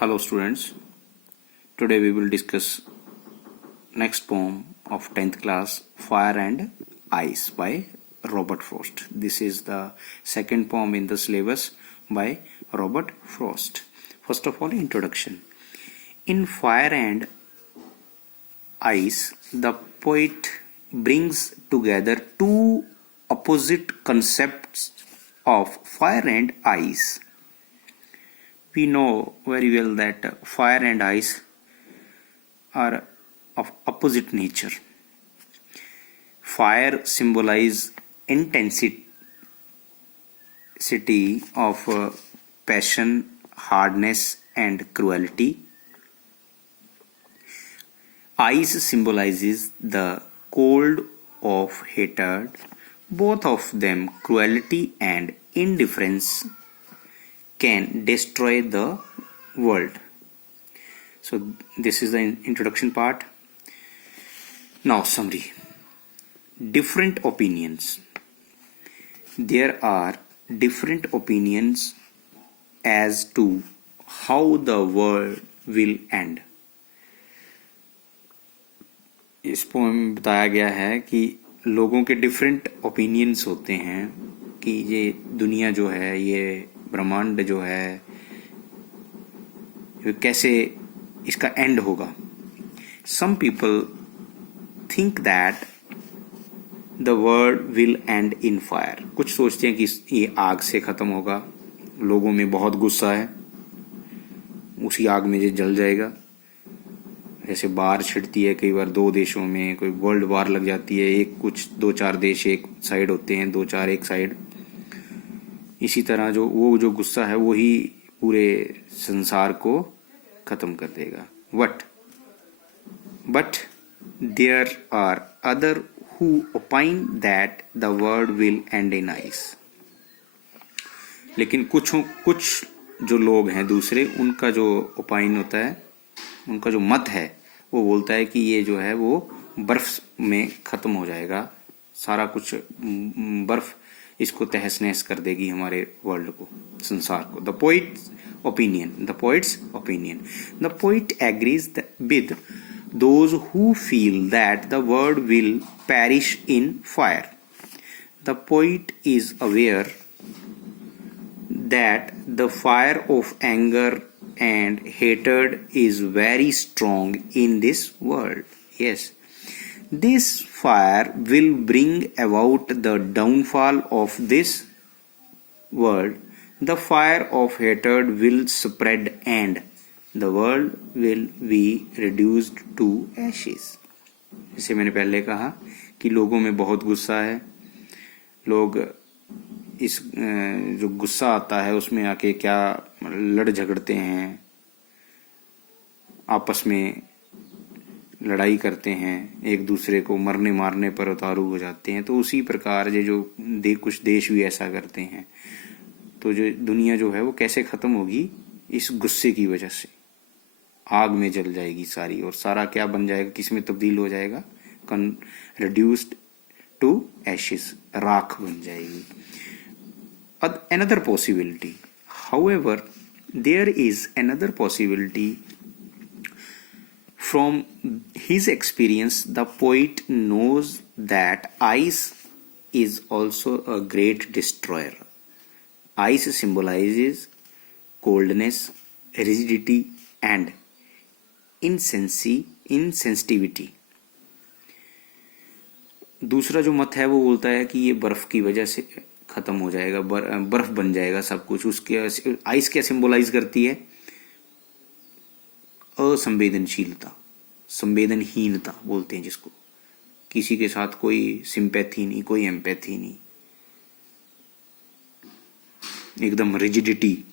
Hello students, today we will discuss next poem of 10th class, Fire and Ice by Robert Frost. This is the second poem in the syllabus by Robert Frost. First of all, introduction. In Fire and Ice, the poet brings together two opposite concepts of fire and ice. We know very well that fire and ice are of opposite nature. Fire symbolizes intensity of passion, hardness, and cruelty. Ice symbolizes the cold of hatred. Both of them, cruelty and indifference, can destroy the world. So this is the introduction part. Now summary. Different opinions. There are different opinions as to how the world will end. इस poem में बताया गया है कि लोगों के different opinions होते हैं कि ये दुनिया जो है, ये ब्रह्मांड जो है, कैसे इसका एंड होगा. Some people think that the world will end in fire. कुछ सोचते हैं कि ये आग से खत्म होगा. लोगों में बहुत गुस्सा है, उसी आग में ये जल जाएगा. जैसे बाढ़ छिड़ती है कई बार दो देशों में, कोई वर्ल्ड वार लग जाती है, एक कुछ दो चार देश एक साइड होते हैं, दो चार एक साइड. इसी तरह जो गुस्सा है वो ही पूरे संसार को खत्म कर देगा. But there are other who opine that the world will end in ice. लेकिन कुछ जो लोग हैं दूसरे, उनका जो ओपाइन होता है, उनका जो मत है, वो बोलता है कि ये जो है वो बर्फ में खत्म हो जाएगा. सारा कुछ बर्फ इसको तहस नहस कर देगी, हमारे वर्ल्ड को, संसार को. The poets opinion. The poet agrees with those who feel that the world will perish in fire. The poet is aware that the fire of anger and hatred is very strong in this world. Yes, this fire will bring about the downfall of this world. The fire of hatred will spread and the world will be reduced to ashes. जैसे मैंने पहले कहा कि लोगों में बहुत गुस्सा है. लोग इस जो गुस्सा आता है उसमें आके क्या लड़ झगड़ते हैं, आपस में लड़ाई करते हैं, एक दूसरे को मरने मारने पर उतारू हो जाते हैं. तो उसी प्रकार ये जो कुछ देश भी ऐसा करते हैं. तो जो दुनिया जो है वो कैसे खत्म होगी, इस गुस्से की वजह से आग में जल जाएगी सारी, और सारा क्या बन जाएगा, किस में तब्दील हो जाएगा, reduced to ashes, राख बन जाएगी. Another possibility, however, there is another possibility. From his experience, the poet knows that ice is also a great destroyer. Ice symbolizes coldness, rigidity and insensitivity. दूसरा जो मत है वो बोलता है कि ये बर्फ की वजह से खत्म हो जाएगा, बर्फ बन जाएगा सब कुछ. उसके आइस क्या सिंबलाइज करती है? असंवेदनशीलता, संवेदनहीनता बोलते हैं जिसको. किसी के साथ कोई सिंपैथी नहीं, कोई एम्पैथी नहीं, एकदम rigidity.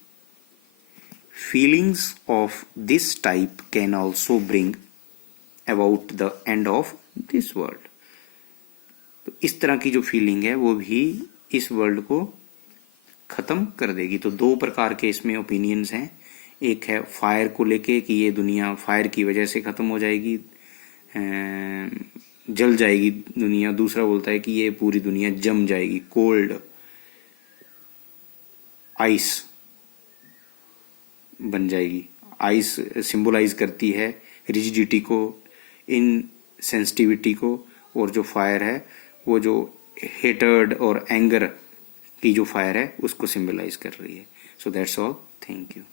Feelings of this type can also bring about the end of this world. तो इस तरह की जो फीलिंग है वो भी इस वर्ल्ड को खत्म कर देगी. तो दो प्रकार के इसमें ओपिनियंस हैं. एक है फायर को लेके कि ये दुनिया फायर की वजह से खत्म हो जाएगी, जल जाएगी दुनिया. दूसरा बोलता है कि ये पूरी दुनिया जम जाएगी, कोल्ड आइस बन जाएगी, आइस सिंबलाइज करती है रिजिडिटी को, इन सेंसिटिविटी को, और जो फायर है वो जो हेटर्ड और एंगर की जो फायर है उसको सिंबलाइज कर रही है. So that's all. Thank you.